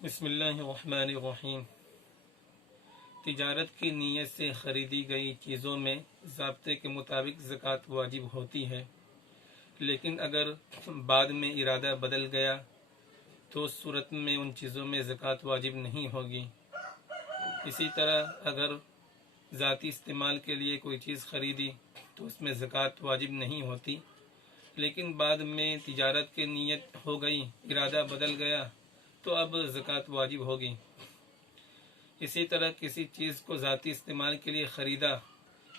بسم اللہ الرحمن الرحیم۔ تجارت کی نیت سے خریدی گئی چیزوں میں ضابطے کے مطابق زکوٰۃ واجب ہوتی ہے، لیکن اگر بعد میں ارادہ بدل گیا تو اس صورت میں ان چیزوں میں زکوٰۃ واجب نہیں ہوگی۔ اسی طرح اگر ذاتی استعمال کے لیے کوئی چیز خریدی تو اس میں زکوٰۃ واجب نہیں ہوتی، لیکن بعد میں تجارت کی نیت ہو گئی، ارادہ بدل گیا تو اب زکوٰۃ واجب ہوگی۔ اسی طرح کسی چیز کو ذاتی استعمال کے لیے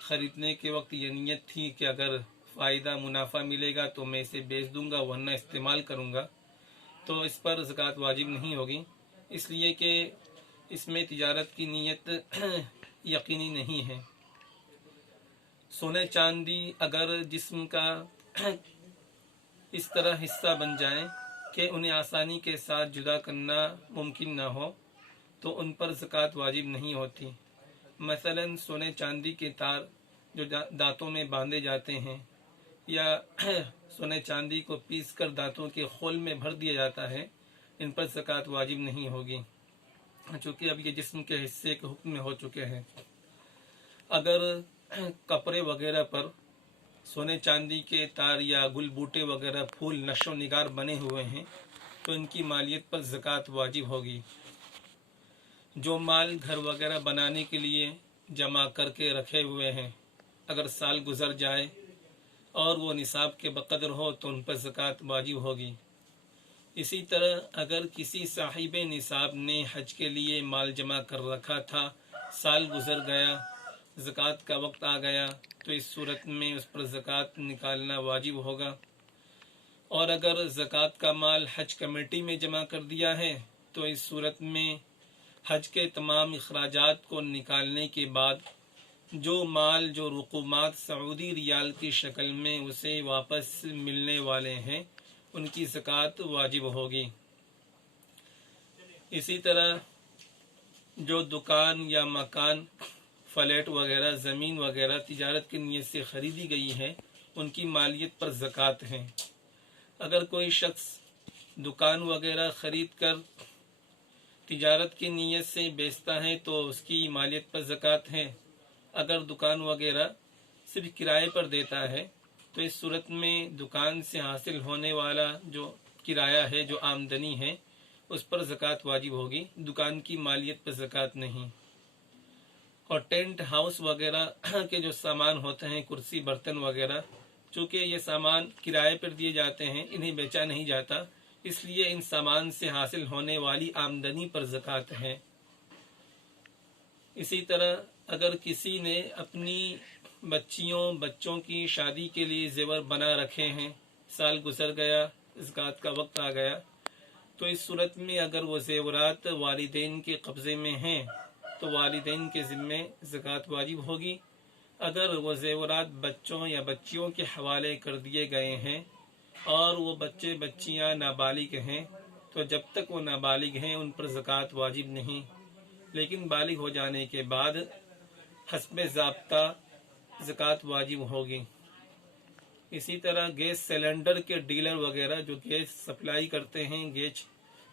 خریدنے کے وقت یہ نیت تھی کہ اگر فائدہ منافع ملے گا تو میں اسے بیچ دوں گا ورنہ استعمال کروں گا، تو اس پر زکوٰۃ واجب نہیں ہوگی، اس لیے کہ اس میں تجارت کی نیت یقینی نہیں ہے۔ سونے چاندی اگر جسم کا اس طرح حصہ بن جائیں کہ انہیں آسانی کے ساتھ جدا کرنا ممکن نہ ہو تو ان پر زکوٰۃ واجب نہیں ہوتی۔ مثلا سونے چاندی کے تار جو دانتوں میں باندھے جاتے ہیں یا سونے چاندی کو پیس کر دانتوں کے خول میں بھر دیا جاتا ہے، ان پر زکوٰۃ واجب نہیں ہوگی، چونکہ اب یہ جسم کے حصے کے حکم میں ہو چکے ہیں۔ اگر کپڑے وغیرہ پر سونے چاندی کے تار یا گل بوٹے وغیرہ پھول نقش و نگار بنے ہوئے ہیں تو ان کی مالیت پر زکوٰۃ واجب ہوگی۔ جو مال گھر وغیرہ بنانے کے لیے جمع کر کے رکھے ہوئے ہیں، اگر سال گزر جائے اور وہ نصاب کے بقدر ہو تو ان پر زکوٰۃ واجب ہوگی۔ اسی طرح اگر کسی صاحب نصاب نے حج کے لیے مال جمع کر رکھا تھا، سال گزر گیا، زکوٰۃ کا وقت آ گیا تو اس صورت میں اس پر زکوٰۃ نکالنا واجب ہوگا۔ اور اگر زکوٰۃ کا مال حج کمیٹی میں جمع کر دیا ہے تو اس صورت میں حج کے تمام اخراجات کو نکالنے کے بعد جو مال جو رقومات سعودی ریال کی شکل میں اسے واپس ملنے والے ہیں ان کی زکوٰۃ واجب ہوگی۔ اسی طرح جو دکان یا مکان، فلیٹ وغیرہ، زمین وغیرہ تجارت کی نیت سے خریدی گئی ہے ان کی مالیت پر زکوٰۃ ہے۔ اگر کوئی شخص دکان وغیرہ خرید کر تجارت کی نیت سے بیچتا ہے تو اس کی مالیت پر زکوٰۃ ہے۔ اگر دکان وغیرہ صرف کرائے پر دیتا ہے تو اس صورت میں دکان سے حاصل ہونے والا جو کرایہ ہے، جو آمدنی ہے، اس پر زکوٰۃ واجب ہوگی، دکان کی مالیت پر زکوٰۃ نہیں۔ اور ٹینٹ ہاؤس وغیرہ کے جو سامان ہوتے ہیں، کرسی برتن وغیرہ، چونکہ یہ سامان کرائے پر دیے جاتے ہیں، انہیں بیچا نہیں جاتا، اس لیے ان سامان سے حاصل ہونے والی آمدنی پر زکوٰۃ ہے۔ اسی طرح اگر کسی نے اپنی بچوں کی شادی کے لیے زیور بنا رکھے ہیں، سال گزر گیا، زکوٰۃ کا وقت آ گیا، تو اس صورت میں اگر وہ زیورات والدین کے قبضے میں ہیں تو والدین کے ذمے زکوٰۃ واجب ہوگی۔ اگر وہ زیورات بچوں یا بچیوں کے حوالے کر دیے گئے ہیں اور وہ بچے بچیاں نابالغ ہیں تو جب تک وہ نابالغ ہیں ان پر زکوٰۃ واجب نہیں، لیکن بالغ ہو جانے کے بعد حسب ضابطہ زکوٰۃ واجب ہوگی۔ اسی طرح گیس سلنڈر کے ڈیلر وغیرہ جو گیس سپلائی کرتے ہیں،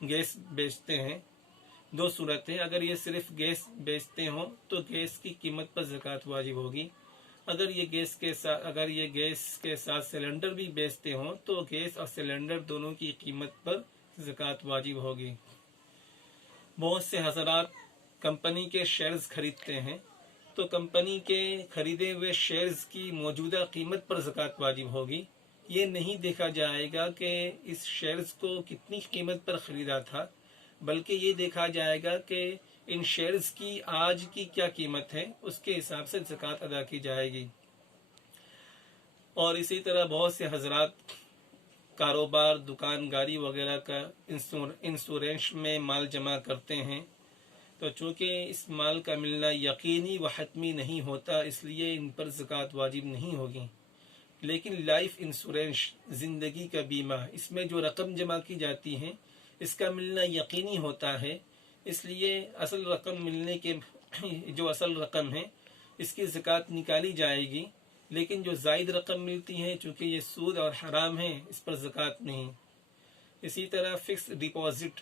گیس بیچتے ہیں، دو صورتیں، اگر یہ صرف گیس بیچتے ہوں تو گیس کی قیمت پر زکوٰۃ واجب ہوگی، اگر یہ گیس کے ساتھ سلنڈر بھی بیچتے ہوں تو گیس اور سلنڈر دونوں کی قیمت پر زکوٰۃ واجب ہوگی۔ بہت سے حضرات کمپنی کے شیئرز خریدتے ہیں تو کمپنی کے خریدے ہوئے شیئرز کی موجودہ قیمت پر زکوٰۃ واجب ہوگی۔ یہ نہیں دیکھا جائے گا کہ اس شیئرز کو کتنی قیمت پر خریدا تھا، بلکہ یہ دیکھا جائے گا کہ ان شیئرز کی آج کی کیا قیمت ہے، اس کے حساب سے زکوٰۃ ادا کی جائے گی۔ اور اسی طرح بہت سے حضرات کاروبار، دکان گاری وغیرہ کا انشورنس میں مال جمع کرتے ہیں، تو چونکہ اس مال کا ملنا یقینی و حتمی نہیں ہوتا، اس لیے ان پر زکوٰۃ واجب نہیں ہوگی۔ لیکن لائف انشورنس، زندگی کا بیمہ، اس میں جو رقم جمع کی جاتی ہے اس کا ملنا یقینی ہوتا ہے، اس لیے اصل رقم ملنے کے جو اصل رقم ہے اس کی زکوٰۃ نکالی جائے گی، لیکن جو زائد رقم ملتی ہے چونکہ یہ سود اور حرام ہے، اس پر زکوٰۃ نہیں۔ اسی طرح فکس ڈپازٹ